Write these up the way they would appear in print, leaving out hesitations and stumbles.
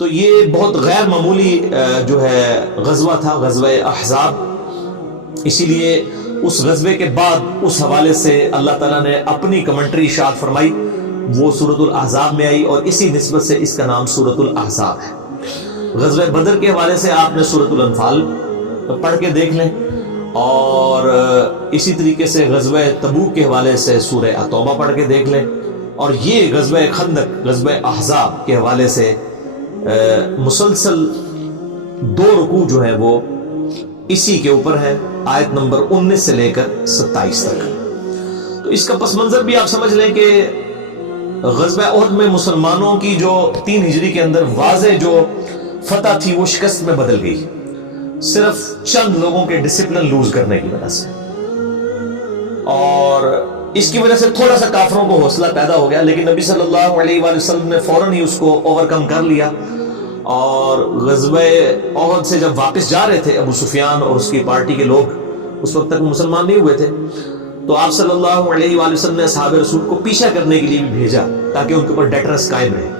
تو یہ بہت غیر معمولی جو ہے غزوہ تھا، غزوہ احزاب. اسی لیے اس غزوے کے بعد اس حوالے سے اللہ تعالیٰ نے اپنی کمنٹری ارشاد فرمائی، وہ سورۃ الاحزاب میں آئی، اور اسی نسبت سے اس کا نام سورۃ الاحزاب ہے. غزوہ بدر کے حوالے سے آپ نے سورۃ الانفال پڑھ کے دیکھ لیں، اور اسی طریقے سے غزوہ تبوک کے حوالے سے سورہ توبہ پڑھ کے دیکھ لیں، اور یہ غزوہ خندق، غزوہ احزاب کے حوالے سے مسلسل 2 رکوع جو ہیں وہ اسی کے اوپر ہے، آیت نمبر 19 سے لے کر 27 تک. تو اس کا پس منظر بھی آپ سمجھ لیں کہ غزوہ احد میں مسلمانوں کی جو 3 ہجری کے اندر واضح جو فتح تھی وہ شکست میں بدل گئی، صرف چند لوگوں کے ڈسپلن لوز کرنے کی وجہ سے، اور اس کی وجہ سے تھوڑا سا کافروں کو حوصلہ پیدا ہو گیا، لیکن نبی صلی اللہ علیہ وآلہ وسلم نے فوراً ہی اس کو اوور کم کر لیا. اور غزوہ احد سے جب واپس جا رہے تھے ابو سفیان اور اس کی پارٹی کے لوگ، اس وقت تک وہ مسلمان نہیں ہوئے تھے، تو آپ صلی اللہ علیہ وآلہ وسلم نے اصحاب رسول کو پیچھا کرنے کے لیے بھی بھیجا تاکہ ان کے اوپر ڈیٹرس قائم رہے.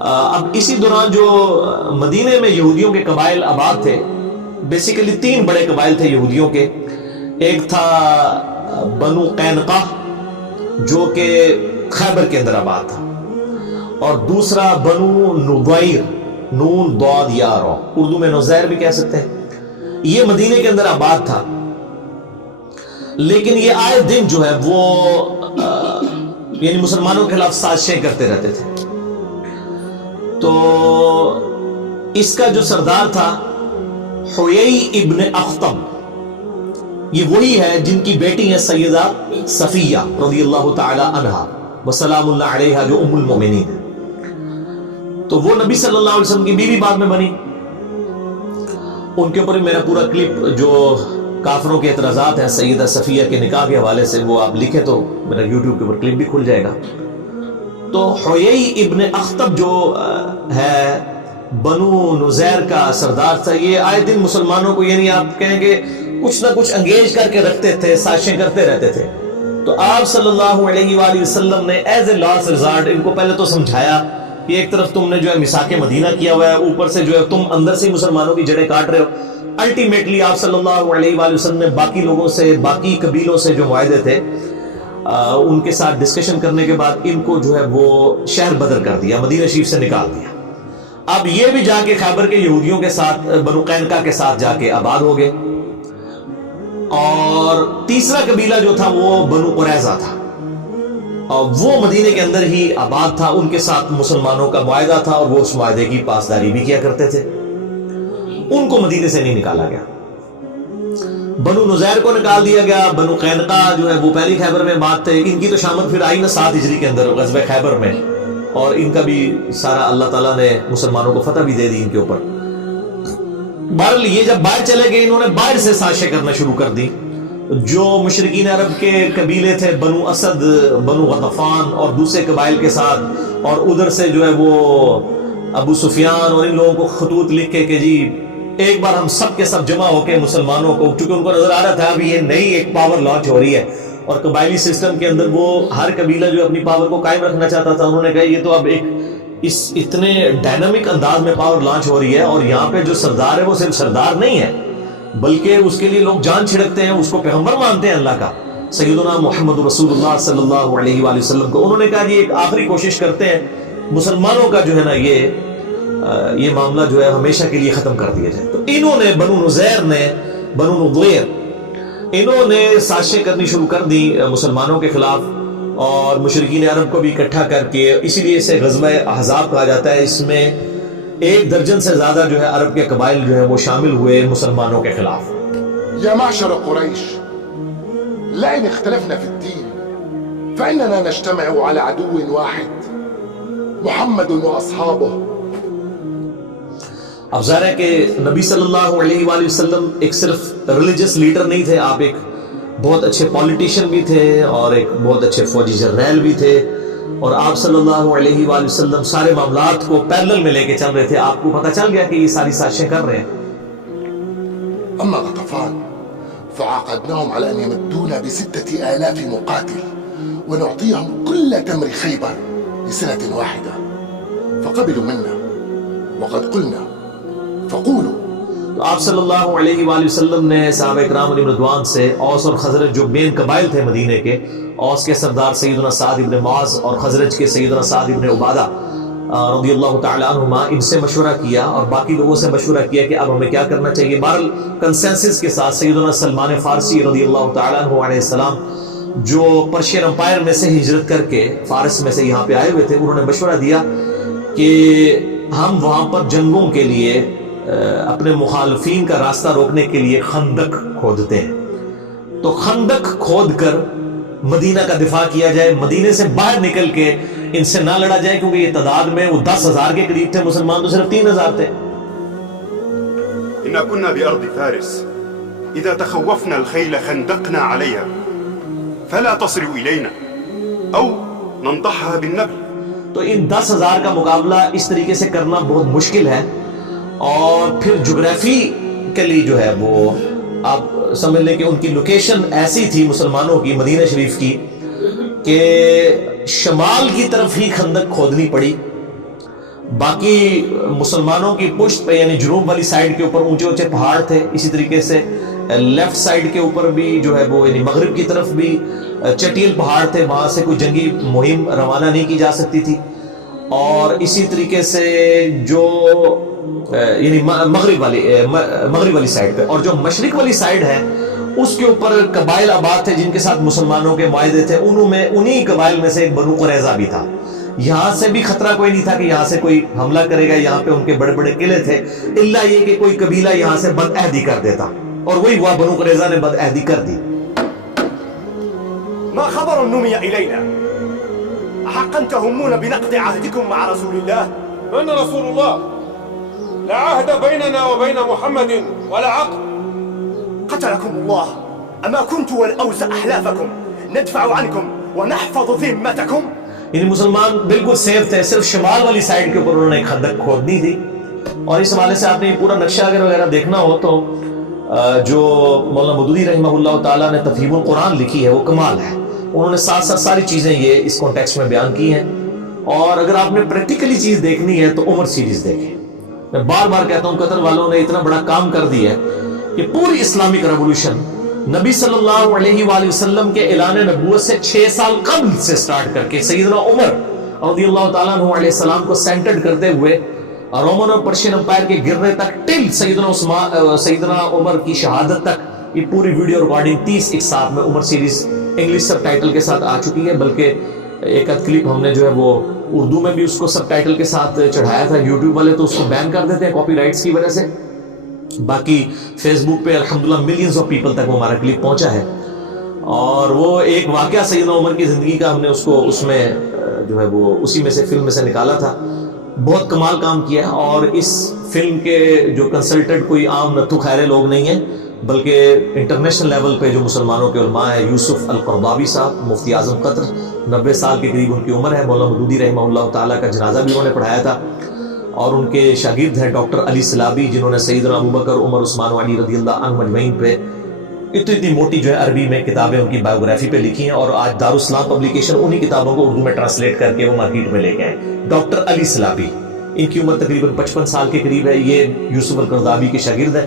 اب اسی دوران جو مدینے میں یہودیوں کے قبائل آباد تھے، بیسیکلی 3 بڑے قبائل تھے یہودیوں کے. ایک تھا بنو قینقاع جو کہ خیبر کے اندر آباد تھا، اور دوسرا بنو نضیر، نون ضاد یا را، اردو میں نزیر بھی کہہ سکتے ہیں، یہ مدینے کے اندر آباد تھا. لیکن یہ آئے دن جو ہے وہ یعنی مسلمانوں کے خلاف سازشیں کرتے رہتے تھے. تو اس کا جو سردار تھا حیی ابن اخطب، یہ وہی ہے جن کی بیٹی ہے سیدہ صفیہ رضی اللہ تعالی عنہا وسلام اللہ علیہا، جو ام المؤمنین ہے. تو وہ نبی صلی اللہ علیہ وسلم کی بیوی بعد میں بنی. ان کے اوپر میرا پورا کلپ جو کافروں کے اعتراضات ہیں سیدہ صفیہ کے نکاح کے حوالے سے وہ آپ لکھیں تو میرا یوٹیوب کے اوپر کلپ بھی کھل جائے گا. تو حیی ابن اخطب جو ہے بنو نزیر کا سردار تھا، یہ آئے دن مسلمانوں کو یعنی آپ کہیں کہ کچھ نہ کچھ انگیج کر کے رکھتے تھے، سازشیں کرتے رہتے تھے. تو آپ صلی اللہ علیہ وآلہ وسلم نے ایز اے لاسٹ ریزارٹ ان کو پہلے تو سمجھایا کہ ایک طرف تم نے جو ہے میثاق مدینہ کیا ہوا ہے، اوپر سے جو ہے تم اندر سے مسلمانوں کی جڑیں کاٹ رہے ہو. الٹیمیٹلی آپ صلی اللہ علیہ وآلہ وسلم نے باقی لوگوں سے، باقی قبیلوں سے جو معاہدے تھے ان کے ساتھ ڈسکشن کرنے کے بعد ان کو جو ہے وہ شہر بدر کر دیا، مدینہ شریف سے نکال دیا. اب یہ بھی جا کے خیبر کے یہودیوں کے ساتھ، بنو قینقاع کے ساتھ جا کے آباد ہو گئے. اور تیسرا قبیلہ جو تھا وہ بنو قریظہ تھا، اور وہ مدینے کے اندر ہی آباد تھا، ان کے ساتھ مسلمانوں کا معاہدہ تھا اور وہ اس معاہدے کی پاسداری بھی کیا کرتے تھے. ان کو مدینے سے نہیں نکالا گیا. بنو نزیر کو نکال دیا گیا. بنو قینقاع جو ہے وہ پہلی خیبر میں آباد تھے، ان کی تو شامت پھر آئی نا 7 ہجری کے اندر غزوہ خیبر میں، اور ان کا بھی سارا اللہ تعالیٰ نے مسلمانوں کو فتح بھی دے دی ان کے اوپر. بہرحال یہ جب باہر چلے گئے انہوں نے باہر سے سازشیں کرنا شروع کر دی. جو مشرکین عرب کے قبیلے تھے بنو اسد، بنو غطفان اور دوسرے قبائل کے ساتھ، اور ادھر سے جو ہے وہ ابو سفیان اور ان لوگوں کو خطوط لکھ کے کہ جی ایک بار ہم سب کے سب جمع ہو کے مسلمانوں کو، چونکہ ان کو نظر آ رہا تھا ابھی یہ نئی ایک پاور لانچ ہو رہی ہے اور قبائلی سسٹم کے اندر وہ ہر قبیلہ جو اپنی پاور کو قائم رکھنا چاہتا تھا. انہوں نے کہا یہ تو اب ایک اس اتنے ڈائنامک انداز میں پاور لانچ ہو رہی ہے، اور یہاں پہ جو سردار ہے وہ صرف سردار نہیں ہے بلکہ اس کے لیے لوگ جان چھڑکتے ہیں، اس کو پیغمبر مانتے ہیں اللہ کا، سیدنا محمد رسول اللہ صلی اللہ علیہ وآلہ وسلم کو. انہوں نے کہا جی ایک آخری کوشش کرتے ہیں مسلمانوں کا جو ہے نا یہ معاملہ جو ہے ہمیشہ کے لیے ختم کر دیا جائے. تو انہوں نے بنو نزیر نے، بنو نضیر، انہوں نے سازشیں کرنی شروع کر دی مسلمانوں کے خلاف، اور مشرکین عرب کو بھی اکٹھا کر کے، اسی لیے اسے غزوہ احزاب کہا جاتا ہے. اس میں 1 درجن سے زیادہ جو ہے عرب کے قبائل جو ہے وہ شامل ہوئے مسلمانوں کے خلاف. يا معشر قريش، لئن اختلفنا في الدين فإننا نجتمع على عدو واحد محمد وأصحابه. اب ظاہر ہے کہ نبی صلی اللہ علیہ وآلہ وسلم ایک صرف ریلیجس لیڈر نہیں تھے، آپ ایک بہت اچھے پولیٹیشین بھی تھے اور ایک بہت اچھے فوجی جرنیل بھی تھے، اور آپ صلی اللہ علیہ وآلہ وسلم سارے معاملات کو پیرلل میں لے کے چل رہے تھے. آپ کو پتہ چل گیا کہ یہ ساری سازشیں کر رہے ہیں. أما غطفان فعاقدناهم على أن يمدونا ب6,000 مقاتل ونعطيهم كل تمر خيبر لسنة واحدة، فقبلوا منا وقد قلنا فقولوا. تو آپ صلی اللہ علیہ وآلہ وسلم نے صحابہ اکرام علیہ رضوان سے اوس اور خزرج جو مین قبائل تھے مدینے کے، اوس کے سردار سیدنا سعد ابن معاذ اور خزرج کے سیدنا سعد ابن عبادہ رضی اللہ تعالی عنہما، ان سے مشورہ کیا اور باقی لوگوں سے مشورہ کیا کہ اب ہمیں کیا کرنا چاہیے. بہرحال کنسنسس کے ساتھ سیدنا سلمان فارسی رضی اللہ تعالی عنہ علیہ السلام جو پرشین امپائر میں سے ہجرت کر کے فارس میں سے یہاں پہ آئے ہوئے تھے، انہوں نے مشورہ دیا کہ ہم وہاں پر جنگوں کے لیے اپنے مخالفین کا راستہ روکنے کے لیے خندق کھودتے ہیں. تو خندق کھود کر مدینہ کا دفاع کیا جائے، مدینے سے باہر نکل کے ان سے نہ لڑا جائے، کیونکہ یہ تعداد میں وہ 10,000 کے قریب تھے، مسلمان تو صرف 3,000 تھے. إنا كنا بأرض فارس إذا تخوفنا الخيل خندقنا عليها فلا تصل إلينا أو ننطحها بالنبل. تو ان 10,000 کا مقابلہ اس طریقے سے کرنا بہت مشکل ہے، اور پھر جغرافیکلی جو ہے وہ آپ سمجھ لیں کہ ان کی لوکیشن ایسی تھی مسلمانوں کی مدینہ شریف کی کہ شمال کی طرف ہی خندق کھودنی پڑی. باقی مسلمانوں کی پشت پہ یعنی جنوب والی سائیڈ کے اوپر اونچے اونچے پہاڑ تھے، اسی طریقے سے لیفٹ سائیڈ کے اوپر بھی جو ہے وہ یعنی مغرب کی طرف بھی چٹیل پہاڑ تھے، وہاں سے کوئی جنگی مہم روانہ نہیں کی جا سکتی تھی. اور اسی طریقے سے جو یعنی مغرب والی سائیڈ پہ، اور جو مشرق والی سائیڈ ہے اس کے اوپر قبائل آباد تھے جن کے ساتھ مسلمانوں کے معاہدے تھے. انہی قبائل میں سے ایک بنو قریظہ بھی تھا. یہاں سے بھی خطرہ کوئی نہیں تھا کہ یہاں سے کوئی حملہ کرے گا، یہاں پہ ان کے بڑے بڑے قلعے تھے، الا یہ کہ کوئی قبیلہ یہاں سے بد عہدی کر دیتا، اور وہی ہوا، بنو قریظہ نے بد عہدی کر دی. ما خبر نمي إلينا أحقا تهمون بنقض عهدكم مع رسول الله؟ من رسول الله؟ لا عهد بيننا وبين محمد ولا عقد. قتلكم الله. أما كنت والأوس أحلافكم ندفع عنكم ونحفظ ذمتكم؟ یعنی مسلمان بالکل سیف تھے، صرف شمال والی سائیڈ کے اوپر انہوں نے ایک خندق کھودنی تھی. اور اس حوالے سے آپ نے پورا نقشہ اگر وغیرہ دیکھنا ہو تو جو مولانا مودودی رحمہ اللہ تعالیٰ نے تفہیم القرآن لکھی ہے وہ کمال ہے. انہوں نے ساتھ ساتھ ساری چیزیں یہ اس کانٹیکسٹ میں بیان کی ہیں. اور اگر آپ نے پریکٹیکلی چیز دیکھنی ہے تو عمر سیریز دیکھیں. میں بار بار کہتا ہوں قطر والوں نے اتنا بڑا کام کر دیا ہے کہ پوری اسلامک ریولوشن نبی صلی اللہ علیہ وآلہ وسلم کے اعلان نبوت سے 6 سال قبل سے سٹارٹ کر کے سیدنا عمر رضی اللہ تعالیٰ عنہ علیہ السلام کو سینٹرڈ کرتے ہوئے رومن اور پرشین امپائر کے گرنے تک ٹل سیدنا عمر کی شہادت تک، یہ پوری ویڈیو ریکارڈنگ 30 ایک ساتھ میں عمر سیریز انگلش سب ٹائٹل کے ساتھ آ چکی ہے. بلکہ ایک آدھ کلپ ہم نے جو ہے وہ اردو میں بھی اس کو سب ٹائٹل کے ساتھ چڑھایا تھا. یوٹیوب والے تو اس کو بین کر دیتے ہیں کاپی رائٹس کی وجہ سے. باقی فیس بک پہ الحمدللہ ملینز آف پیپل تک وہ ہمارا کلپ پہنچا ہے. اور وہ ایک واقعہ سیدنا عمر کی زندگی کا ہم نے اس میں جو ہے وہ اسی میں سے فلم میں سے نکالا تھا. بہت کمال کام کیا. اور اس فلم کے جو کنسلٹنٹ کوئی عام نتھو خیرے لوگ نہیں ہیں، بلکہ انٹرنیشنل لیول پہ جو مسلمانوں کے علماء ہیں، یوسف القرضاوی صاحب مفتی اعظم قطر، 90 سال کے قریب ان کی عمر ہے. مولانا مودودی رحمہ اللہ تعالیٰ کا جنازہ بھی انہوں نے پڑھایا تھا. اور ان کے شاگرد ہیں ڈاکٹر علی سلابی، جنہوں نے سیدنا ابوبکر، عمر، عثمان و علی رضی اللہ عنہ مجمعین پہ اتنی موٹی جو ہے عربی میں کتابیں ان کی بایوگرافی پہ لکھی ہیں. اور آج دارالاسلام پبلیکیشن انہی کتابوں کو اردو میں ٹرانسلیٹ کر کے وہ مارکیٹ میں لے کے آئے. ڈاکٹر علی سلابی، ان کی عمر تقریباً 55 سال کے قریب ہے. یہ یوسف القرضاوی کے شاگرد ہیں.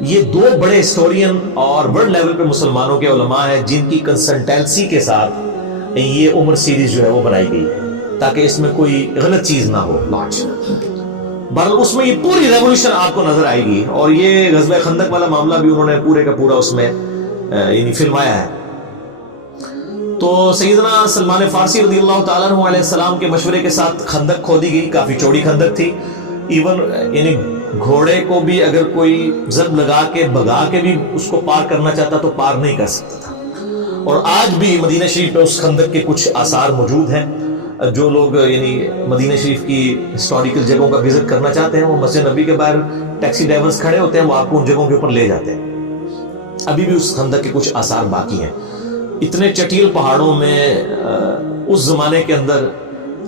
یہ 2 بڑے ہسٹورین اور ورلڈ لیول پہ مسلمانوں کے علماء ہیں جن کی کنسلٹنسی کے ساتھ یہ عمر سیریز جو ہے وہ بنائی گئی ہے تاکہ اس میں کوئی غلط چیز نہ ہو. لانچ بہرحال اس میں یہ پوری ریولوشن آپ کو نظر آئے گی. اور یہ غزوہ خندق والا معاملہ بھی انہوں نے پورے کا پورا اس میں یعنی فلمایا ہے. تو سیدنا سلمان فارسی رضی اللہ تعالیٰ عنہ علیہ السلام کے مشورے کے ساتھ خندق کھودی گئی. کافی چوڑی خندق تھی. ایون یعنی گھوڑے کو بھی اگر کوئی ضرب لگا کے بھگا کے بھی اس کو پار کرنا چاہتا تو پار نہیں کر سکتا تھا. اور آج بھی مدینہ شریف میں اس خندق کے کچھ آثار موجود ہیں. جو لوگ یعنی مدینہ شریف کی ہسٹوریکل جگہوں کا وزٹ کرنا چاہتے ہیں، وہ مسجد نبی کے باہر ٹیکسی ڈرائیورز کھڑے ہوتے ہیں، وہ آپ کو ان جگہوں کے اوپر لے جاتے ہیں. ابھی بھی اس خندق کے کچھ آثار باقی ہیں. اتنے چٹیل پہاڑوں میں اس زمانے کے اندر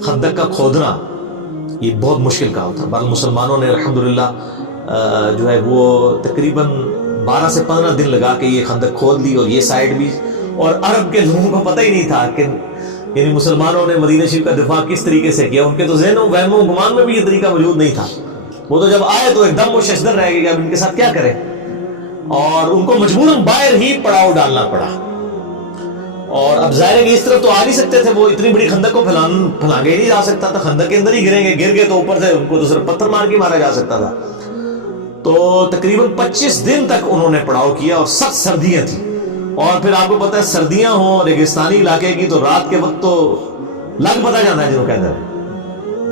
خندق کا کھودنا یہ بہت مشکل کام تھا. بعض مسلمانوں نے الحمدللہ جو ہے وہ تقریباً 12 سے 15 دن لگا کے یہ خندق کھود لی. اور یہ سائڈ بھی، اور عرب کے لوگوں کو پتہ ہی نہیں تھا کہ یعنی مسلمانوں نے مدینہ شریف کا دفاع کس طریقے سے کیا. ان کے تو ذہن و وہم و گمان میں بھی یہ طریقہ موجود نہیں تھا. وہ تو جب آئے تو ایک دم وہ ششدر رہ گئے کہ اب ان کے ساتھ کیا کریں، اور ان کو مجبوراً باہر ہی پڑاؤ ڈالنا پڑا. اور اب ظاہر ہے کہ اس طرف تو آ نہیں سکتے تھے، وہ اتنی بڑی خندق کو پھلانگے ہی نہیں جا سکتا تھا، خندق کے اندر ہی گریں گے، گر گئے تو اوپر سے ان کو تو صرف پتھر مار کے مارا جا سکتا تھا. تو تقریباً 25 دن تک انہوں نے پڑاؤ کیا، اور سخت سردیاں تھیں. اور پھر آپ کو پتہ ہے سردیاں ہوں ریگستانی علاقے کی تو رات کے وقت تو لگ پتہ جانا ہے جنہوں کے اندر.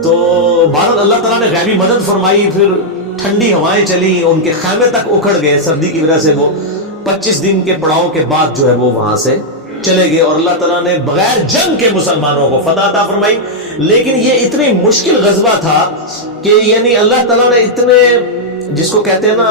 تو بہرحال اللہ تعالیٰ نے غیبی مدد فرمائی، پھر ٹھنڈی ہوائیں چلی، ان کے خیمے تک اکھڑ گئے سردی کی وجہ سے. وہ 25 دن کے پڑاؤ کے بعد جو ہے وہ وہاں سے چلے گئے، اور اللہ تعالیٰ نے بغیر جنگ کے مسلمانوں کو فتح عطا فرمائی. لیکن یہ اتنی مشکل غزوہ تھا کہ یعنی اللہ تعالیٰ نے اتنے، جس کو کہتے ہیں نا،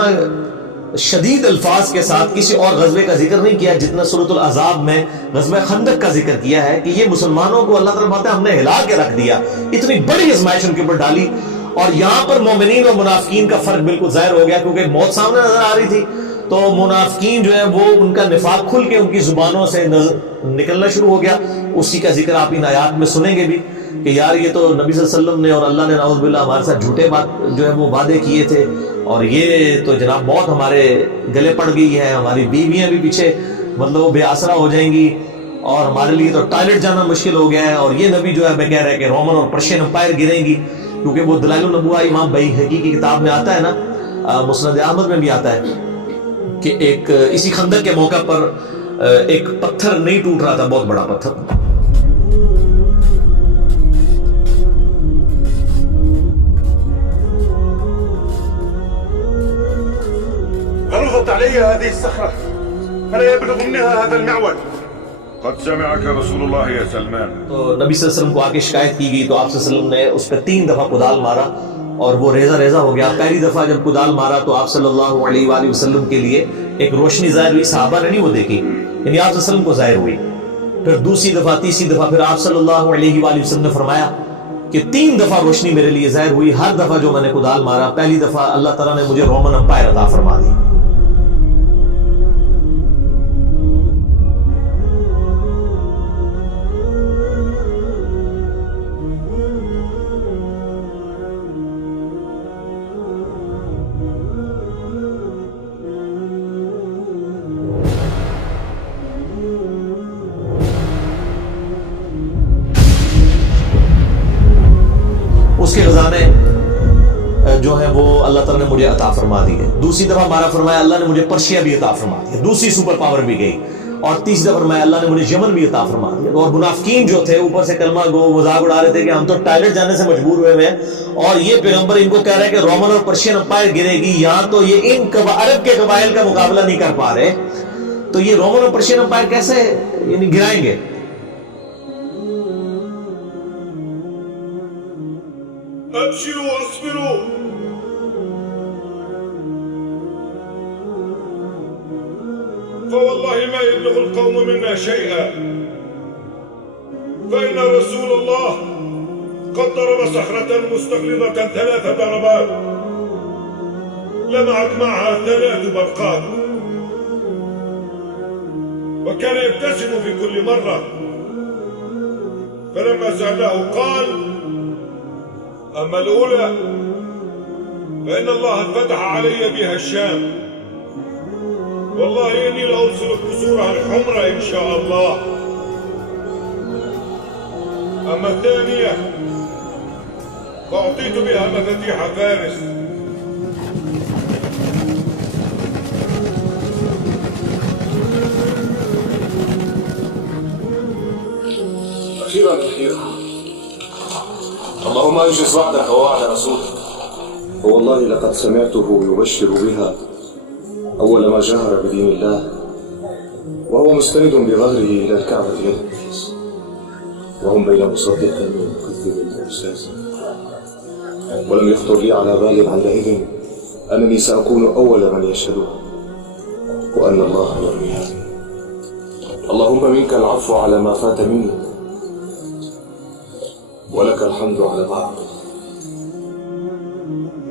شدید الفاظ کے ساتھ کسی اور غزوے کا ذکر نہیں کیا جتنا سورۃ الاحزاب میں غزوہ خندق کا ذکر کیا ہے، کہ یہ مسلمانوں کو اللہ تعالیٰ بات ہے ہم نے ہلا کے رکھ دیا، اتنی بڑی آزمائش ان کے اوپر ڈالی. اور یہاں پر مومنین اور منافقین کا فرق بالکل ظاہر ہو گیا، کیونکہ موت سامنے نظر آ رہی تھی. تو منافقین جو ہے وہ ان کا نفاق کھل کے ان کی زبانوں سے نکلنا شروع ہو گیا. اسی کا ذکر آپ ان آیات میں سنیں گے بھی کہ یار یہ تو نبی صلی اللہ علیہ وسلم نے اور اللہ نے نعوذ باللہ ہمارے ساتھ جھوٹے بات جو ہے وہ وعدے کیے تھے، اور یہ تو جناب موت ہمارے گلے پڑ گئی ہے، ہماری بیویاں بھی پیچھے مطلب وہ بے آسرا ہو جائیں گی، اور ہمارے لیے تو ٹوائلٹ جانا مشکل ہو گیا ہے. اور یہ نبی جو ہے میں کہہ رہا ہے کہ رومن اور پرشین امپائر گریں گی، کیونکہ وہ دلائل النبوہ امام بیہقی کی کتاب میں آتا ہے نا، مسند احمد میں بھی آتا ہے کہ ایک اسی خندق کے موقع پر ایک پتھر نہیں ٹوٹ رہا تھا، بہت بڑا پتھر. عرضت علي هذه الصخرة فلا يبلغ منها هذا المعول. قد سمعك رسول الله يا سلمان. تو نبی صلی اللہ علیہ وسلم کو آگے شکایت کی گئی تو آپ صلی اللہ علیہ وسلم نے اس پہ 3 دفعہ کدال مارا اور وہ ریزہ ریزہ ہو گیا. پہلی دفعہ جب کدال مارا تو آپ صلی اللہ علیہ وآلہ وسلم کے لیے ایک روشنی ظاہر ہوئی، صحابہ نے نہیں وہ دیکھی، یعنی آپ صلی اللہ علیہ وسلم کو ظاہر ہوئی. پھر دوسری دفعہ، تیسری دفعہ، پھر آپ صلی اللہ علیہ وآلہ وسلم نے فرمایا کہ 3 دفعہ روشنی میرے لیے ظاہر ہوئی. ہر دفعہ جو میں نے کدال مارا، پہلی دفعہ اللہ تعالیٰ نے مجھے رومن امپائر عطا فرما دی. اس کے خزانے جو ہیں وہ اللہ تعالیٰ نے مجھے عطا فرما دیے. دوسری دفعہ ہمارا فرمایا اللہ نے مجھے پرشیا بھی عطا فرما دیا، دوسری سپر پاور بھی گئی. اور تیسری دفعہ فرمایا اللہ نے مجھے یمن بھی عطا فرما دیا. اور منافقین جو تھے اوپر سے کلمہ گو مذاق اڑا رہے تھے کہ ہم تو ٹائلٹ جانے سے مجبور ہوئے ہیں، اور یہ پیغمبر ان کو کہہ رہے ہیں کہ رومن اور پرشین امپائر گرے گی. یہاں تو یہ ان عرب کے قبائل کا مقابلہ نہیں کر پا رہے، تو یہ رومن اور پرشین امپائر کیسے یعنی گرائیں گے؟ أبشروا واصبروا فوالله ما يبلغ القوم منا شيئا فإن رسول الله قد ضرب صخرة مستغلظة 3 ضربات لمعت معها 3 برقات، وكان يبتسم في كل مرة. فلما سأله قال: أما الأولى فإن الله فتح علي بها الشام، والله إني لأرسل قصورها الحمر إن شاء الله. أما الثانية فأعطيت بها مفاتيح فارس. أخيرا اللهم أنجز وعدك ووعد رسولك. فوالله لقد سمعته يبشر بها أول ما جهر بدين الله، وهو مستند بظهره إلى الكعبة ينفس، وهم بين مصدق ومكذب وأستاذ. ولم يخطر لي على بال عندئذ أنني سأكون أول من يشهدها، وأن الله يرميها. اللهم منك العفو على ما فات مني، ولك الحمد على ما أعطيت.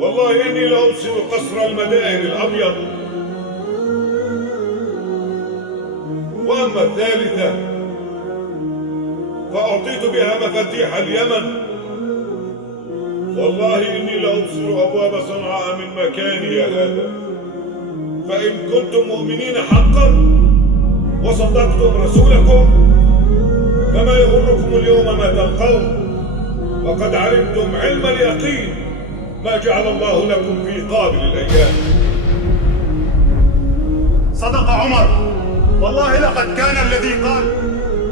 والله إني لأبصر قصر المدائن الأبيض. وأما الثالثة فأعطيت بها مفاتيح اليمن، والله إني لأبصر أبواب صنعاء من مكاني هذا، فإن كنتم مؤمنين حقا وصدقتم رسولكم فما يغركم اليوم ما تلقون، وقد علمتم علم اليقين ما جعل الله لكم في قابل الأيام. صدق عمر والله لقد كان الذي قال.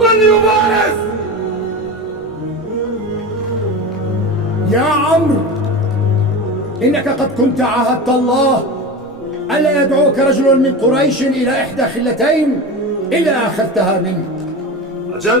من يبارز؟ يا عمرو إنك قد كنت عاهدت الله ألا يدعوك رجل من قريش إلى إحدى خلتين إلا أخذتها منه. أجل.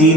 3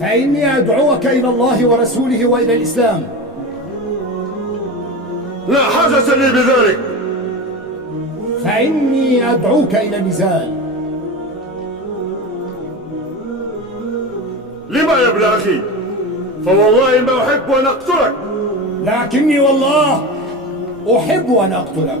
فإني أدعوك إلى الله ورسوله وإلى الإسلام. لا حاجة لي بذلك. فإني أدعوك إلى النزال. لما يا ابن أخي؟ فوالله ما أحب أن أقتلك. لكني والله أحب أن أقتلك.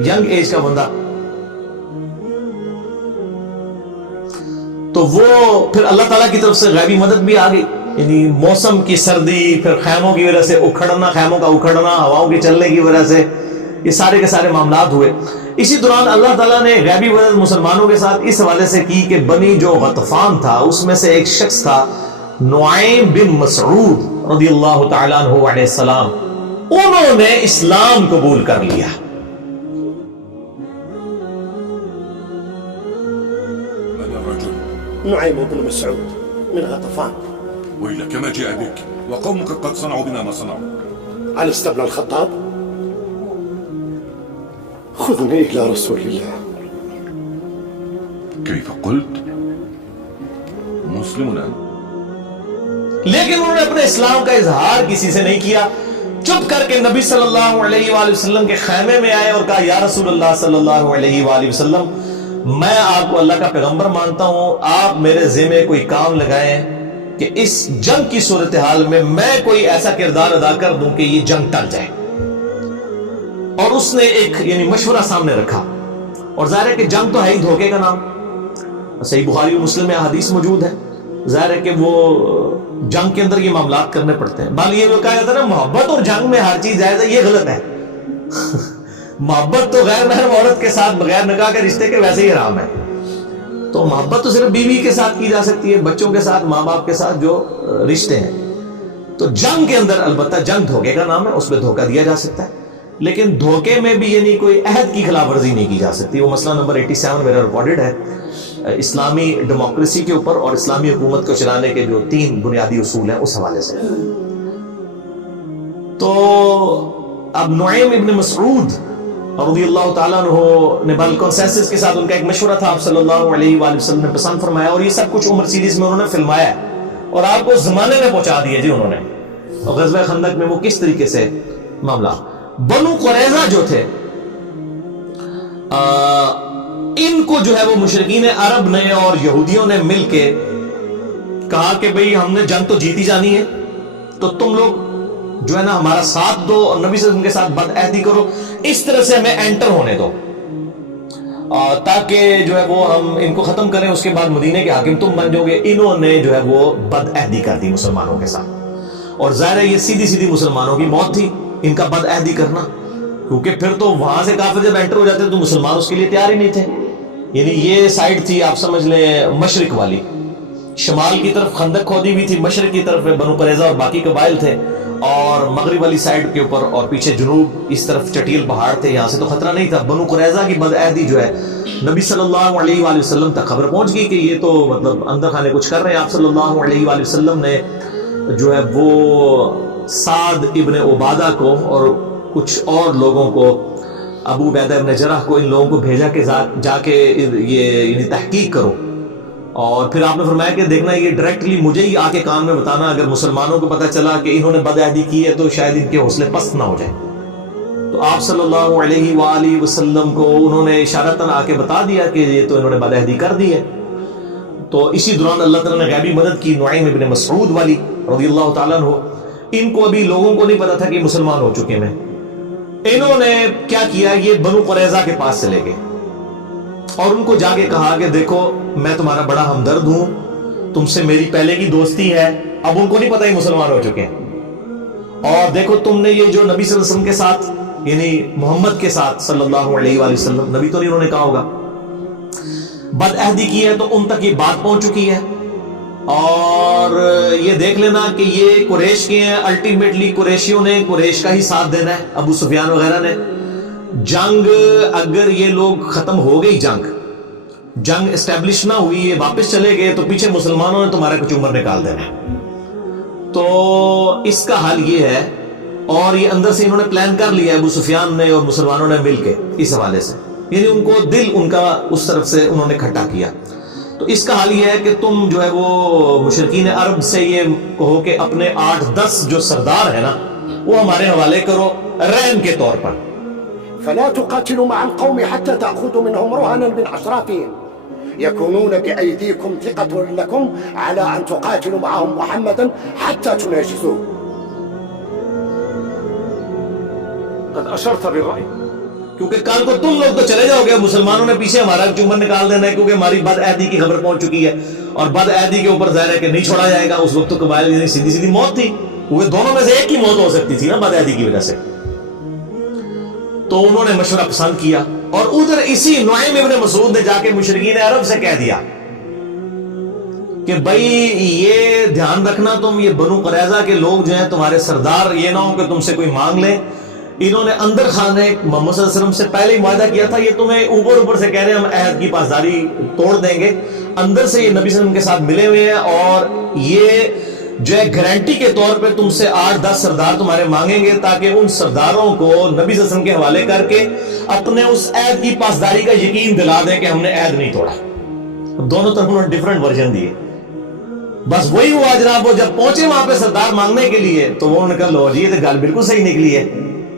ینگ ایج کا بندہ. تو وہ پھر اللہ تعالیٰ کی طرف سے غیبی مدد بھی آ گئی. یعنی موسم کی سردی، پھر خیموں کی وجہ سے اکھڑنا، خیموں کا اکھڑنا، ہواؤں کے چلنے کی وجہ سے یہ سارے کے سارے معاملات ہوئے. اسی دوران اللہ تعالیٰ نے غیبی مدد مسلمانوں کے ساتھ اس حوالے سے کی کہ بنی جو غطفان تھا اس میں سے ایک شخص تھا نعیم بن مسعود رضی اللہ تعالیٰ عنہ علیہ السلام، انہوں نے اسلام قبول کر لیا. من الرجل؟ نعيم بن مسعود من غطفان. ويلك ما جاء بك وقومك قد صنعوا بنا ما صنعوا. ألست ابن الخطاب؟ خذني إلى رسول الله. كيف قلت؟ مسلم الآن؟ لیکن انہوں نے اپنے اسلام کا اظہار کسی سے نہیں کیا. چپ کر کے نبی صلی اللہ علیہ وآلہ وسلم کے خیمے میں آئے اور کہا یا رسول اللہ صلی اللہ علیہ وآلہ وسلم، میں آپ کو اللہ کا پیغمبر مانتا ہوں، آپ میرے ذمہ کوئی کام لگائیں کہ اس جنگ کی صورتحال میں کوئی ایسا کردار ادا کر دوں کہ یہ جنگ ٹل جائے. اور اس نے ایک یعنی مشورہ سامنے رکھا، اور ظاہر ہے کہ جنگ تو ہے ہی دھوکے کا نام. صحیح بخاری و مسلم میں حدیث موجود ہے. ظاہر ہے کہ وہ جنگ کے اندر یہ معاملات کرنے پڑتے ہیں. بال یہ کہا جاتا ہے نا محبت اور جنگ میں ہر چیز جائز ہے، یہ غلط ہے. محبت تو غیر محرم عورت کے ساتھ بغیر نکاح کے رشتے کے ویسے ہی حرام ہے. تو محبت تو صرف بیوی کے ساتھ کی جا سکتی ہے، بچوں کے ساتھ، ماں باپ کے ساتھ جو رشتے ہیں. تو جنگ کے اندر البتہ جنگ دھوکے کا نام ہے، اس میں دھوکہ دیا جا سکتا ہے، لیکن دھوکے میں بھی یعنی کوئی عہد کی خلاف ورزی نہیں کی جا سکتی. وہ مسئلہ نمبر 87 میرا ریکارڈڈ ہے اسلامی ڈیموکریسی کے اوپر اور اسلامی حکومت کو چلانے کے جو 3 بنیادی اصول ہیں اس حوالے سے. تو اب نعیم ابن مسعود رضی اللہ تعالیٰ عنہ نے بالکنسنسس کے ساتھ، ان کا ایک مشورہ تھا، آپ صلی اللہ علیہ وآلہ وسلم نے پسند فرمایا، اور یہ سب کچھ عمر سیریز میں انہوں نے فلمایا ہے اور آپ کو زمانے میں پہنچا دیا جی انہوں نے. اور غزوہ خندق میں وہ کس طریقے سے معاملہ. بنو قریظہ جو تھے ان کو جو ہے وہ مشرکین عرب نے اور یہودیوں نے مل کے کہا کہ بھئی ہم نے جنگ تو جیتی جانی ہے، تو تم لوگ جو ہے نا ہمارا ساتھ دو اور نبی صلی اللہ علیہ وسلم کے ساتھ بد عہدی کرو، اس طرح سے ہمیں انٹر ہونے دو تاکہ جو ہے وہ ہم ان کو ختم کریں، اس کے بعد مدینے کے حاکم تم بن جاؤ گے. انہوں نے جو ہے وہ بد عہدی کر دی مسلمانوں کے ساتھ، اور ظاہر ہے یہ سیدھی سیدھی مسلمانوں کی موت تھی ان کا بد عہدی کرنا، کیونکہ پھر تو وہاں سے کافر جب انٹر ہو جاتے تو مسلمان اس کے لیے تیار ہی نہیں تھے. یعنی یہ سائڈ تھی آپ سمجھ لیں مشرق والی، شمال کی طرف خندق کھودی ہوئی تھی، مشرق کی طرف بنو قریظہ اور باقی قبائل تھے، اور مغرب والی سائڈ کے اوپر اور پیچھے جنوب اس طرف چٹیل پہاڑ تھے، یہاں سے تو خطرہ نہیں تھا. بنو قریظہ کی بد عہدی جو ہے نبی صلی اللہ علیہ وآلہ وسلم تک خبر پہنچ گئی کہ یہ تو مطلب اندر خانے کچھ کر رہے ہیں. آپ صلی اللہ علیہ وآلہ وسلم نے جو ہے وہ سعد ابن عبادہ کو اور کچھ اور لوگوں کو، ابو عبیدہ ابن جرح کو، ان لوگوں کو بھیجا کہ جا کے یہ یعنی تحقیق کرو. اور پھر آپ نے فرمایا کہ دیکھنا یہ ڈائریکٹلی مجھے ہی آ کے کان میں بتانا، اگر مسلمانوں کو پتہ چلا کہ انہوں نے بد عہدی کی ہے تو شاید ان کے حوصلے پست نہ ہو جائیں. تو آپ صلی اللہ علیہ وآلہ وسلم کو انہوں نے اشارتاً آ کے بتا دیا کہ یہ تو انہوں نے بد عہدی کر دی ہے. تو اسی دوران اللہ تعالیٰ نے غیبی مدد کی نعیم ابن مسعود والی رضی اللہ تعالیٰ عنہ. ان کو ابھی لوگوں کو نہیں پتا تھا کہ مسلمان ہو چکے ہیں. انہوں نے کیا کیا، یہ بنو قریظہ کے پاس چلے گئے اور ان کو جا کے کہا کہ دیکھو میں تمہارا بڑا ہمدرد ہوں، تم سے میری پہلے کی دوستی ہے. اب ان کو نہیں پتا یہ مسلمان ہو چکے ہیں. اور دیکھو تم نے یہ جو نبی صلی اللہ علیہ وسلم کے ساتھ یعنی محمد کے ساتھ صلی اللہ علیہ وآلہ وسلم، نبی تو نہیں انہوں نے کہا ہوگا، بد عہدی کی ہے، تو ان تک یہ بات پہنچ چکی ہے. اور یہ دیکھ لینا کہ یہ قریش کے ہیں، الٹیمیٹلی قریشیوں نے قریش کا ہی ساتھ دینا ہے، ابو سفیان وغیرہ نے. جنگ اگر یہ لوگ ختم ہو گئی، جنگ اسٹیبلش نہ ہوئی، یہ واپس چلے گئے، تو پیچھے مسلمانوں نے تمہارا کچھ عمر نکال دینا ہے. تو اس کا حل یہ ہے، اور یہ اندر سے انہوں نے پلان کر لیا ابو سفیان نے اور مسلمانوں نے مل کے اس حوالے سے، یعنی ان کو دل ان کا اس طرف سے انہوں نے کھٹا کیا. تو اس کا حل یہ ہے کہ تم جو ہے وہ مشرکین عرب سے یہ کہو کہ اپنے 8-10 جو سردار ہیں نا وہ ہمارے حوالے کرو رہن کے طور پر. فلا تقاتلوا مع القوم حتى تأخذوا منهم رهنا من أشرافهم يكونون بأيديكم ثقة لكم على أن تقاتلوا معهم محمدا حتى تناجزوه. قد أشرت بالرأي، کیونکہ کل کو تم لوگ تو چلے جاؤ گے, مسلمانوں نے پیچھے ہمارا چومن نکال دینا ہے, کیونکہ ہماری بد عہدی کی خبر پہنچ چکی ہے, اور بد عہدی کے اوپر ظاہر ہے کہ نہیں چھوڑا جائے گا. اس وقت تو قبائل سیدھی سیدھی موت تھی, وہ دونوں میں سے ایک کی موت ہو سکتی تھی نا بد عہدی کی وجہ سے. تو انہوں نے مشورہ پسند کیا, اور ادھر اسی نعیم ابن مسعود نے جا کے مشرکین عرب سے کہہ دیا کہ بھائی یہ دھیان رکھنا تم, یہ بنو قریظہ کے لوگ جو ہیں تمہارے سردار, یہ نہ ہو کہ تم سے کوئی مانگ لے. انہوں نے اندر خانے محمد صلی اللہ علیہ وسلم سے پہلے ہی معاہدہ کیا تھا, یہ تمہیں اوپر سے کہہ رہے ہیں ہم عہد کی پاسداری توڑ دیں گے. اندر سے یہ نبی صلی اللہ علیہ وسلم کے ساتھ ملے ہوئے ہیں, اور یہ جو ہے گارنٹی کے طور پہ تم سے 8-10 سردار تمہارے مانگیں گے, تاکہ ان سرداروں کو نبی صلی اللہ علیہ وسلم کے حوالے کر کے اپنے اس عہد کی پاسداری کا یقین دلا دیں کہ ہم نے عہد نہیں توڑا. دونوں طرف انہوں نے ڈیفرنٹ ورژن دیے. بس وہی ہوا جناب, وہ جب پہنچے وہاں پہ سردار مانگنے کے لیے تو وہ انہوں نے کہا لو جی یہ تو گل بالکل صحیح نکلی ہے.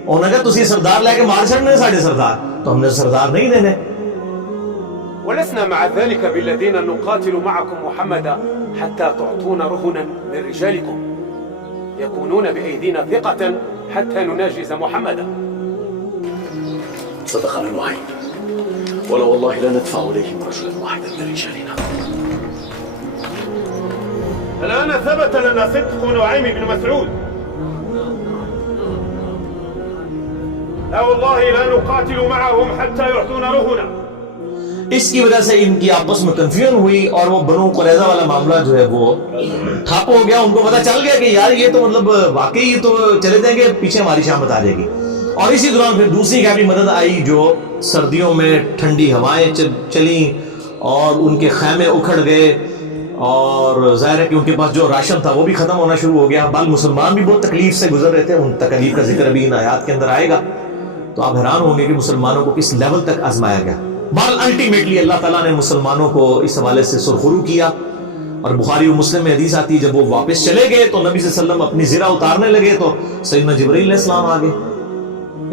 انہوں نے کہا تسی سردار لے کے مار چھڑنے ساڑھے سردار, تو ہم نے سردار نہیں دینے. ولسنا مع ذلك بالذين نقاتل معكم محمدا حتى تعطون رهنا من رجالكم يكونون بأيدينا ثقة حتى نناجز محمدا. صدقنا نعيم, ولا والله لا ندفع إليهم رجلا واحدا من رجالنا. الآن ثبت لنا صدق نعيم بن مسعود. لا والله لا نقاتل معهم حتى يعطونا رهنا. اس کی وجہ سے ان کی آپس میں کنفیوژن ہوئی, اور وہ بنو قریظہ والا معاملہ جو ہے وہ ٹھپ ہو گیا. ان کو پتا چل گیا کہ یار یہ تو مطلب واقعی تو چلے جائیں گے, پیچھے ہماری شامت آ جائے گی. اور اسی دوران پھر دوسری غیبی مدد آئی, جو سردیوں میں ٹھنڈی ہوائیں چلیں اور ان کے خیمے اکھڑ گئے, اور ظاہر ہے کہ ان کے پاس جو راشن تھا وہ بھی ختم ہونا شروع ہو گیا. بل مسلمان بھی بہت تکلیف سے گزر رہے تھے, ان تکلیف کا ذکر بھی ان آیات کے اندر آئے گا. تو آپ حیران ہوں گے کہ مسلمانوں کو کس لیول تک آزمایا گیا. بہرحال الٹیمیٹلی اللہ تعالیٰ نے مسلمانوں کو اس حوالے سے سرخرو کیا. اور بخاری و مسلم میں حدیث آتی ہے, جب وہ واپس چلے گئے تو نبی صلی اللہ علیہ وسلم اپنی زرہ اتارنے لگے تو سیدنا جبرائیل علیہ السلام آ گئے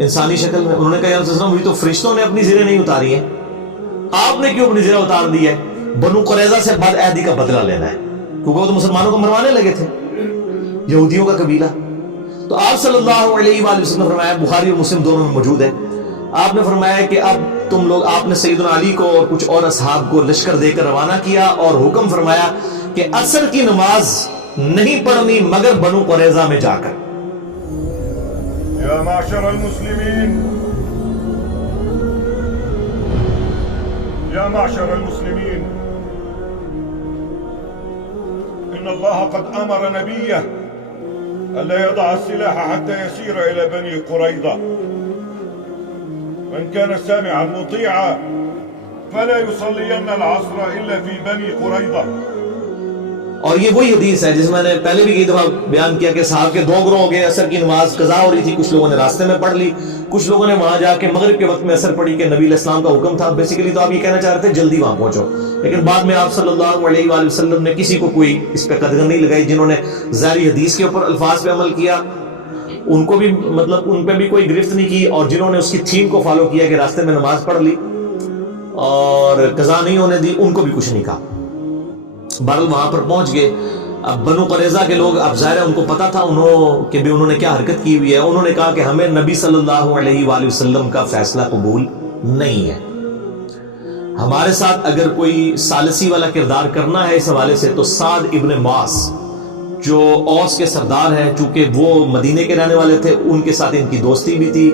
انسانی شکل میں. انہوں نے کہا یا رسول اللہ, تو فرشتوں نے اپنی زرہیں نہیں اتاری ہیں, آپ نے کیوں اپنی زرہ اتار دی ہے؟ بنو قریظہ سے بد عہدی کا بدلہ لینا ہے, کیونکہ وہ تو مسلمانوں کو مروانے لگے تھے, یہودیوں کا قبیلہ. تو آپ صلی اللہ علیہ وآلہ وسلم نے فرمایا, بخاری اور مسلم دونوں میں موجود ہے, آپ نے فرمایا کہ اب تم لوگ, آپ نے سیدنا علی کو اور کچھ اور اصحاب کو لشکر دے کر روانہ کیا, اور حکم فرمایا کہ عصر کی نماز نہیں پڑھنی مگر بنو قریظہ میں جا کر. يا معشر المسلمين يا معشر المسلمين إن الله قد أمر نبيه ألا يضع السلاح حتى يسير إلى بني قريظة. من كان سامعا مطيعا فلا يصلين العصر إلا في بني قريظة. اور یہ وہی حدیث ہے جس میں نے پہلے بھی کئی دفعہ بیان کیا کہ صحابہ کے 2 گروہ ہو گئے, عصر کی نماز قضا ہو رہی تھی, کچھ لوگوں نے راستے میں پڑھ لی, کچھ لوگوں نے وہاں جا کے مغرب کے وقت میں عصر پڑھی کہ نبی علیہ السلام کا حکم تھا. بیسیکلی تو آپ یہ کہنا چاہ رہے تھے جلدی وہاں پہنچو, لیکن بعد میں آپ صلی اللہ علیہ وآلہ وسلم نے کسی کو کوئی اس پہ قدغن نہیں لگائی. جنہوں نے ظاہری حدیث کے اوپر الفاظ پہ عمل کیا ان کو بھی مطلب ان پہ بھی کوئی گرفت نہیں کی, اور جنہوں نے اس کی تھیم کو فالو کیا کہ راستے میں نماز پڑھ لی اور قضا نہیں ہونے دی, ان کو بھی کچھ نہیں کہا. بہرحال وہاں پر پہنچ گئے. اب بنو قریظہ کے لوگ, اب ظاہر ہے ان کو پتا تھا انہوں نے کیا حرکت کی ہوئی ہے. انہوں نے کہا کہ ہمیں نبی صلی اللہ علیہ وآلہ وسلم کا فیصلہ قبول نہیں ہے, ہمارے ساتھ اگر کوئی ثالثی والا کردار کرنا ہے اس حوالے سے تو سعد ابن معاذ جو اوس کے سردار ہیں, چونکہ وہ مدینے کے رہنے والے تھے, ان کے ساتھ ان کی دوستی بھی تھی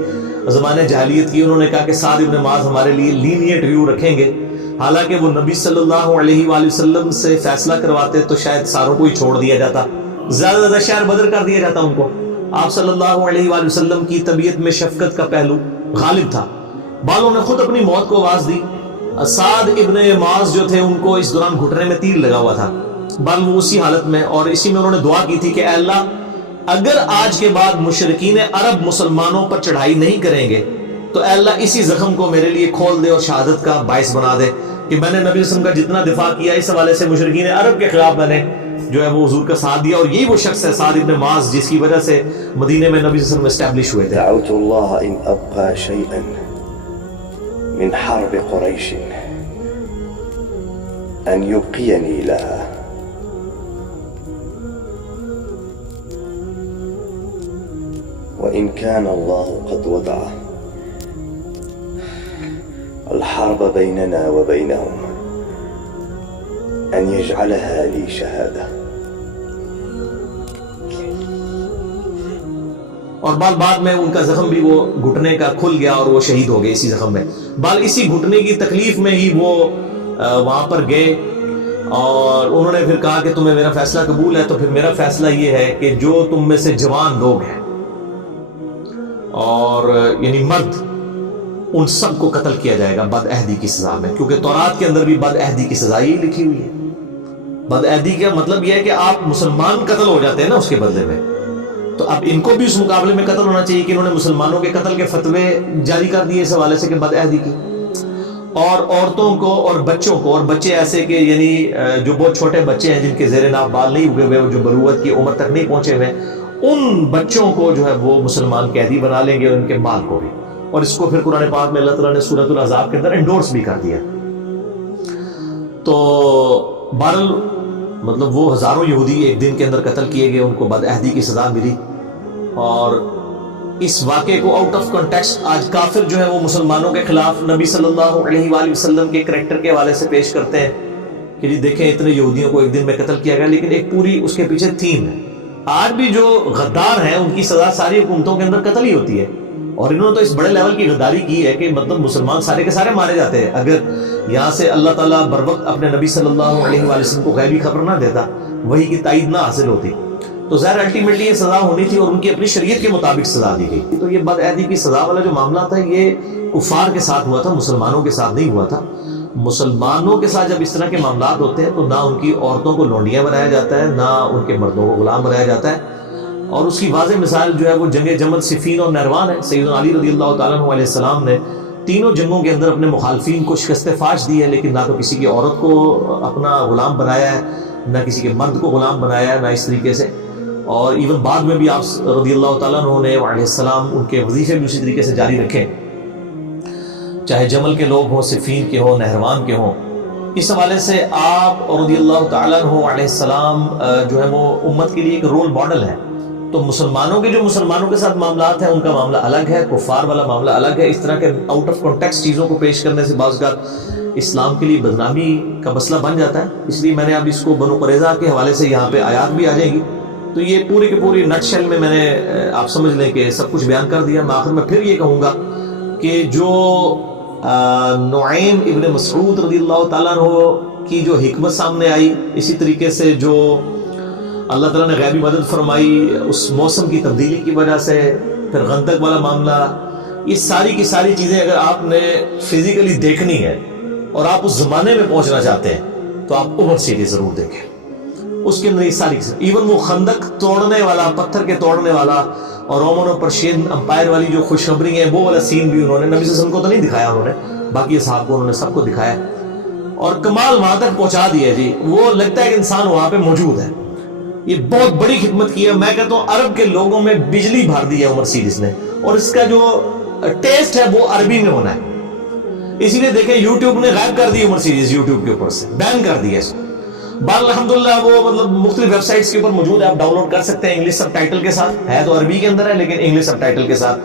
زمانے جاہلیت کی. انہوں نے کہا کہ سعد ابن معاذ ہمارے لیے لینیٹ ویو رکھیں گے, حالانکہ وہ نبی صلی اللہ علیہ وآلہ وسلم سے فیصلہ کرواتے تو شاید ساروں کو ہی چھوڑ دیا جاتا, زیادہ زیادہ شہر بدر کر دیا جاتا ان کو. آپ صلی اللہ علیہ وآلہ وسلم کی طبیعت میں شفقت کا پہلو غالب تھا. بالوں نے خود اپنی موت کو آواز دی. سعد ابن معاذ جو تھے ان کو اس دوران گھٹنے میں تیر لگا ہوا تھا, بل وہ اسی حالت میں, اور اسی میں انہوں نے دعا کی تھی کہ اے اللہ اگر آج کے بعد مشرکین عرب مسلمانوں پر چڑھائی نہیں کریں گے تو اے اللہ اسی زخم کو میرے لیے کھول دے اور شہادت کا باعث بنا دے کہ میں نے نبی صلی اللہ علیہ وسلم کا جتنا دفاع کیا اس حوالے سے مشرکین عرب کے خلاف میں نے جو ہے وہ حضور کا ساتھ دیا. اور یہی وہ شخص ہے سعد ابن معاذ جس کی وجہ سے مدینے میں نبی صلی اللہ علیہ وسلم اسٹیبلش ہوئے تھے. دعوت اللہ ان ابقى شيئا من حرب قريش ان يبقيني لها وإن كان الله قد وضعه الحرب بيننا وبينهم أن يجعلها لي شهادة. اور بعد میں ان کا زخم بھی وہ گھٹنے کا کھل گیا اور وہ شہید ہو گئے اسی زخم میں. اسی گھٹنے کی تکلیف میں ہی وہ وہاں پر گئے اور انہوں نے پھر کہا کہ تمہیں میرا فیصلہ قبول ہے تو پھر میرا فیصلہ یہ ہے کہ جو تم میں سے جوان لوگ ہیں اور یعنی مرد، ان سب کو قتل کیا جائے گا بد عہدی کی سزا میں، کیونکہ تورات کے اندر بھی بد عہدی کی سزا ہی لکھی ہوئی ہے. بد عہدی کا مطلب یہ ہے کہ آپ مسلمان قتل ہو جاتے ہیں نا اس کے بدلے میں، تو اب ان کو بھی اس مقابلے میں قتل ہونا چاہیے کہ انہوں نے مسلمانوں کے قتل کے فتوے جاری کر دیے اس حوالے سے کہ بد عہدی کی. اور عورتوں کو اور بچوں کو، اور بچے ایسے کہ یعنی جو بہت چھوٹے بچے ہیں جن کے زیر ناف بال نہیں ہوئے ہوئے، جو بلوغت کی عمر تک نہیں پہنچے ہوئے، ان بچوں کو جو ہے وہ مسلمان قیدی بنا لیں گے اور ان کے مال کو بھی. اور اس کو پھر قرآن پاک میں اللہ تعالیٰ نے سورۃ الاحزاب کے اندر انڈورس بھی کر دیا. تو بہرحال مطلب وہ ہزاروں یہودی ایک دن کے اندر قتل کیے گئے، ان کو بد عہدی کی سزا ملی. اور اس واقعے کو آؤٹ آف کنٹیکسٹ آج کافر جو ہے وہ مسلمانوں کے خلاف نبی صلی اللہ علیہ وآلہ وسلم کے کریکٹر کے حوالے سے پیش کرتے ہیں کہ جی دیکھیں اتنے یہودیوں کو ایک دن میں قتل کیا گیا، لیکن ایک پوری اس کے پیچھے تھیم ہے. آج بھی جو غدار ہیں ان کی سزا ساری حکومتوں کے اندر قتل ہی ہوتی ہے، اور انہوں نے تو اس بڑے لیول کی غداری کی ہے کہ مطلب مسلمان سارے کے سارے مارے جاتے ہیں. اگر یہاں سے اللہ تعالیٰ بر وقت اپنے نبی صلی اللہ علیہ وآلہ وسلم کو غیبی خبر نہ دیتا، وحی کی تائید نہ حاصل ہوتی، تو ظاہر الٹیمیٹلی یہ سزا ہونی تھی اور ان کی اپنی شریعت کے مطابق سزا دی گئی. تو یہ بد عہدی کی سزا والا جو معاملہ تھا یہ کفار کے ساتھ ہوا تھا، مسلمانوں کے ساتھ نہیں ہوا تھا. مسلمانوں کے ساتھ جب اس طرح کے معاملات ہوتے ہیں تو نہ ان کی عورتوں کو لونڈیاں بنایا جاتا ہے، نہ ان کے مردوں کو غلام بنایا جاتا ہے. اور اس کی واضح مثال جو ہے وہ جنگ جمل، صفین اور نہروان ہے. سیدنا علی رضی اللہ تعالیٰ عنہ علیہ السلام نے تینوں جنگوں کے اندر اپنے مخالفین کو شکست فاش دی ہے، لیکن نہ تو کسی کی عورت کو اپنا غلام بنایا ہے، نہ کسی کے مرد کو غلام بنایا ہے، نہ اس طریقے سے. اور ایون بعد میں بھی آپ رضی اللہ تعالیٰ عنہ نے علیہ السلام ان کے وظیفے بھی اسی طریقے سے جاری رکھے، چاہے جمل کے لوگ ہوں، صفین کے ہوں، نہروان کے ہوں. اس حوالے سے آپ رضی اللہ تعالیٰ عنہ علیہ السلام جو ہے وہ امت کے لیے ایک رول ماڈل ہے. تو مسلمانوں کے جو مسلمانوں کے ساتھ معاملات ہیں ان کا معاملہ الگ ہے، کفار والا معاملہ الگ ہے. اس طرح کے آؤٹ آف کانٹیکسٹ چیزوں کو پیش کرنے سے بعض اوقات اسلام کے لیے بدنامی کا مسئلہ بن جاتا ہے. اس لیے میں نے اب اس کو بنو قریظہ کے حوالے سے یہاں پہ آیات بھی آ جائیں گی. تو یہ پوری کی پوری نٹ شیل میں نے آپ سمجھ لیں کہ سب کچھ بیان کر دیا. میں آخر میں پھر یہ کہوں گا کہ جو نعیم ابن مسعود رضی اللہ تعالیٰ عنہ کی جو حکمت سامنے آئی، اسی طریقے سے جو اللہ تعالیٰ نے غیبی مدد فرمائی اس موسم کی تبدیلی کی وجہ سے، پھر خندق والا معاملہ، یہ ساری کی ساری چیزیں اگر آپ نے فزیکلی دیکھنی ہے اور آپ اس زمانے میں پہنچنا چاہتے ہیں تو آپ عمر سیریز ضرور دیکھیں. اس کے اندر یہ ساری ایون وہ خندق توڑنے والا، پتھر کے توڑنے والا اور رومن اور پرشین امپائر والی جو خوشخبری ہے وہ والا سین بھی انہوں نے نبی صلی اللہ علیہ وسلم کو تو نہیں دکھایا، انہوں نے باقی اصحاب کو انہوں نے سب کو دکھایا اور کمال وہاں تک پہنچا دیا. جی وہ لگتا ہے کہ انسان وہاں پہ موجود ہے. یہ بہت بڑی خدمت کی ہے. میں کہتا ہوں عرب کے لوگوں میں بجلی بھر دی ہے عمر سیریز نے، اور اس کا جو ٹیسٹ ہے وہ عربی میں ہونا ہے. اسی لیے دیکھیں یوٹیوب نے غائب کر دی عمر سیریز، یوٹیوب کے اوپر سے بین کر دی ہے اس کو. بال الحمدللہ وہ مطلب مختلف ویب سائٹس کے اوپر موجود ہے، آپ ڈاؤن لوڈ کر سکتے ہیں انگلش سب ٹائٹل کے ساتھ. ہے تو عربی کے اندر ہے لیکن انگلش سب ٹائٹل کے ساتھ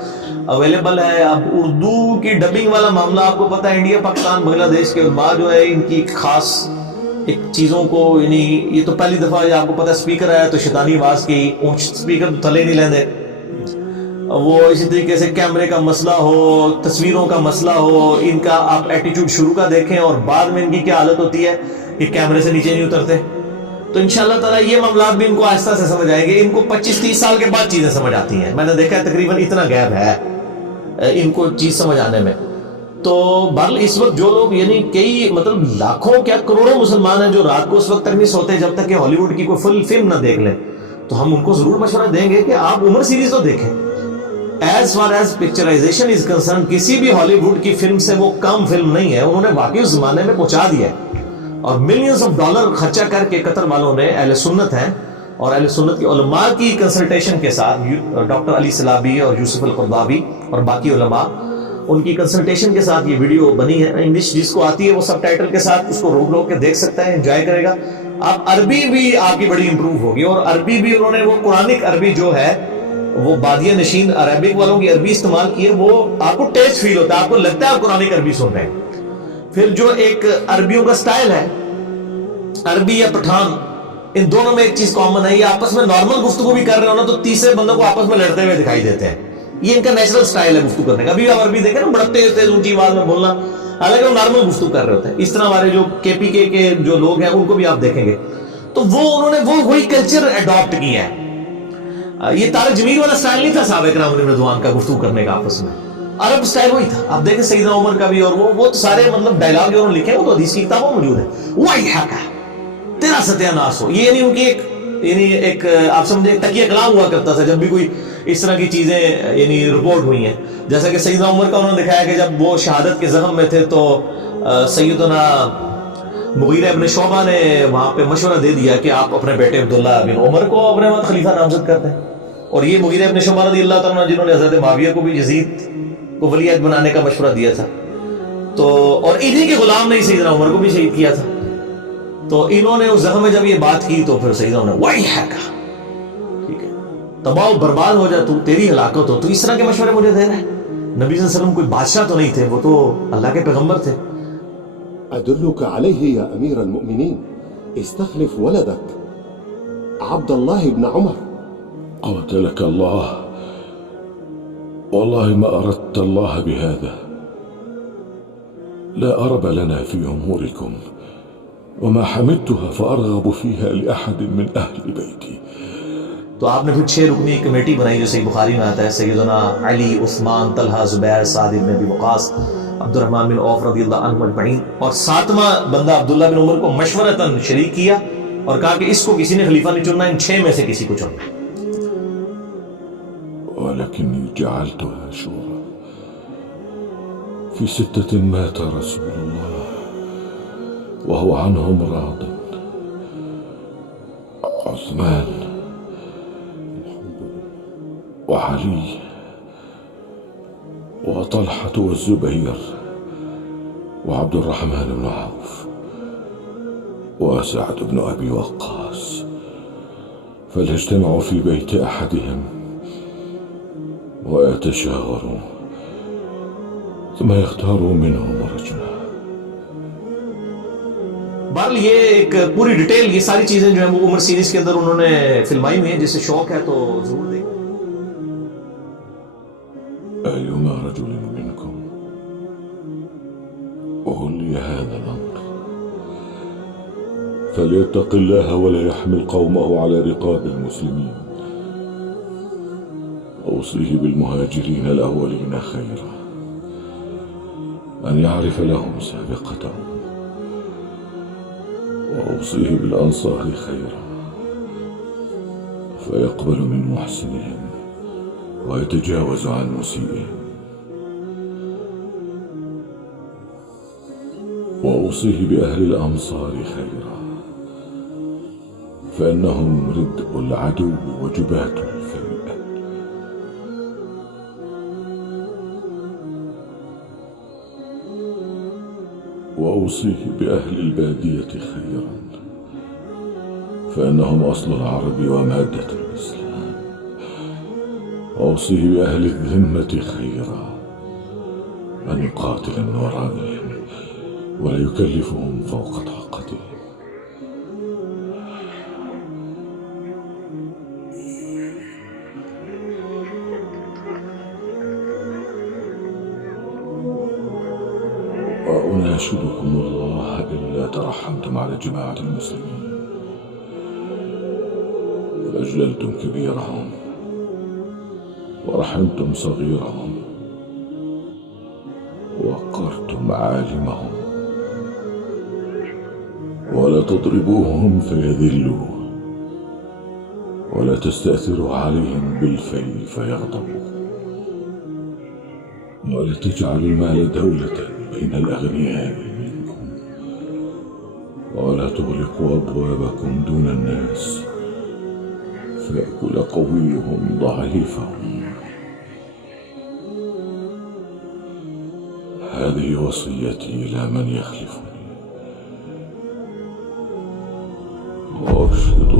اویلیبل ہے. اب اردو کی ڈبنگ والا معاملہ آپ کو پتہ ہے، انڈیا پاکستان بنگلہ دیش کے علماء جو ہے ان کی خاص ایک چیزوں کو، یعنی یہ تو پہلی دفعہ آپ کو پتہ اسپیکر آیا تو شیطانی آواز کی اونچ اسپیکر تو تھلے نہیں لیندے. وہ اسی طریقے سے کیمرے کا مسئلہ ہو، تصویروں کا مسئلہ ہو، ان کا آپ ایٹیٹیوڈ شروع کا دیکھیں اور بعد میں ان کی کیا حالت ہوتی ہے کہ کیمرے سے نیچے نہیں اترتے. تو انشاءاللہ تعالیٰ یہ معاملات بھی ان کو آہستہ سے سمجھ آئیں گے. ان کو 25-30 سال کے بعد چیزیں سمجھ آتی ہیں. میں نے دیکھا ہے تقریباً اتنا گیپ ہے ان کو چیز سمجھ آنے میں. تو بہرحال اس وقت جو لوگ یعنی کئی مطلب لاکھوں کیا کروڑوں مسلمان ہیں جو رات کو اس وقت تک نہیں سوتے جب تک کہ ہالی ووڈ کی کوئی فل فلم نہ دیکھ لیں، تو ہم ان کو ضرور مشورہ دیں گے کہ آپ عمر سیریز تو دیکھیں. As far as picturisation is concern کسی بھی ہالی ووڈ کی فلم سے وہ کم فلم نہیں ہے. انہوں نے واقعی اس زمانے میں پہنچا دیا ہے اور ملینز آف ڈالر خرچہ کر کے قطر والوں نے اہل سنت ہیں اور اہل سنت کی علماء کی کنسلٹیشن کے ساتھ ڈاکٹر علی سلابی اور یوسف القرضاوی اور باقی علماء ان کی کنسلٹیشن کے ساتھ یہ ویڈیو بنی ہے. انگلش جس کو آتی ہے وہ سب ٹائٹل کے ساتھ اس کو روک کے دیکھ سکتا ہے، انجوائے کرے گا. اب عربی بھی آپ کی بڑی امپروو ہوگی اور عربی بھی انہوں نے وہ قرآنک عربی جو ہے وہ بادیہ نشین عربک والوں کی عربی استعمال کی ہے. وہ آپ کو ٹیسٹ فیل ہوتا ہے، آپ کو لگتا ہے آپ قرآنک عربی سن رہے ہیں. پھر جو ایک عربیوں کا سٹائل ہے، عربی یا پٹھان، ان دونوں میں ایک چیز کامن ہے، یہ آپس میں نارمل گفتگو بھی کر رہے ہو نا تو تیسرے بندوں کو آپس میں لڑتے ہوئے دکھائی دیتے ہیں. یہ ان کا نیچرل سٹائل ہے گفتگو کرنے کا. ابھی آپ عربی دیکھیں نا، بڑا تیز اونچی آواز میں بولنا، حالانکہ وہ نارمل گفتگو کر رہے ہوتے ہیں. اس طرح ہمارے جو KPK کے جو لوگ ہیں ان کو بھی آپ دیکھیں گے تو انہوں نے وہی کلچر اڈاپٹ کیا ہے. یہ طارق جمیل والا سٹائل نہیں تھا صحابہ کرام علیہم رضوان کا گفتگو کرنے کا آپس میں، عرب سٹائل وہی تھا. آپ دیکھیں سیدنا عمر کا بھی، اور وہ سارے مطلب ڈائلاگ جو انہوں نے لکھے ہیں وہ تو حدیث کی کتابوں میں موجود ہے. وَيْحَكَ تیرا ستیہ ناس ہو. یہ نہیں ان کی ایک آپ سمجھے تکیہ کلام ہوا کرتا تھا جب بھی کوئی اس طرح کی چیزیں رپورٹ ہوئی ہیں. جیسا کہ سیدنا عمر کا انہوں نے دکھایا کہ جب وہ شہادت کے زخم میں تھے تو سیدنا مغیرہ ابن شعبہ نے وہاں پہ مشورہ دے دیا کہ آپ اپنے بیٹے عبداللہ بن عمر کو اپنے بعد خلیفہ نامزد کرتے ہیں. اور یہ مغیرہ ابن شعبہ رضی اللہ تعالیٰ جنہوں نے حضرت معاویہ کو بھی یزید کو ولی عہد بنانے کا مشورہ دیا تھا، تو اور انہی کے غلام نے سیدنا عمر کو بھی شہید کیا تھا. تو انہوں نے اس زخم میں جب یہ بات کی تو پھر سیدنا عمر نے وَيْحَكَ، ٹھیک ہے، تباہ و برباد ہو جا تو، تیری ہلاکت ہو. تو اس طرح کے مشورے مجھے دے رہے ہیں. نبی صلی اللہ علیہ وسلم کوئی بادشاہ تو نہیں تھے، وہ تو اللہ کے پیغمبر تھے. أدلك عليه يا أمير المؤمنين، استخلف ولدك عبد الله بن عمر. قاتلك الله، والله ما أردت الله بهذا. لا أرب لنا في أموركم، وما حمدتها فأرغب فيها لأحد من أهل بيتي. تو آپ نے پھر 6 رکنی کمیٹی بنائی جو صحیح بخاری میں آتا ہے. سیدنا علی، عثمان، طلحہ، زبیر، سعد بن ابی وقاص، عبد الرحمن بن عوف رضی اللہ عنہ اجمعین، اور 7واں بندہ عبداللہ بن عمر کو مشورتاً شریک کیا اور کہا کہ اس کو کسی نے خلیفہ نہیں چننا، ان 6 میں سے کسی کو چننا. ولكني جعلتها شورى. في 6 مات رسول الله وهو عنهم راض: عثمان وعلي وطلحة والزبير وعبد الرحمن بن عوف وسعد بن أبي وقاص. فليجتمعوا في بيت أحدهم ويتشاوروا ثم يختاروا منهم رجلا. بہرحال یہ ایک پوری ڈیٹیل، یہ ساری چیزیں جو ہیں وہ عمر سیریز کے اندر انہوں نے فلمائی ہوئی ہیں. جسے شوق ہے تو ضرور دیکھیں. أيما رجل منكم ولي هذا الأمر فليتق الله ولا يحمل قومه على رقاب المسلمين. أوصيه بالمهاجرين الأولين خيرا أن يعرف لهم سابقتهم، وأوصيه بالأنصار خيرا فيقبل من محسنهم ويتجاوز عن مسيئهم. وأوصيه بأهل الأمصار خيرا فإنهم ردء العدو وجبات الفيء. وأوصيه بأهل البادية خيرا فإنهم أصل العرب ومادة الإسلام. وأوصيه بأهل الذمة خيرا أن يقاتل من ورائهم ولا يكلفهم فوق طاقتهم. وأناشدكم الله إلا ترحمتم على جماعة المسلمين فأجللتم كبيرهم ورحمتم صغيرهم ووقرتم عالمهم، ولا تضربوهم فيذلوا ولا تستأثروا عليهم بالفيء فيغضبوا، ولا تجعلوا المال دولة بين الأغنياء منكم، ولا تغلقوا أبوابكم دون الناس فيأكل قويهم ضعيفهم. هذه وصيتي إلى من يخلفني، وأرشد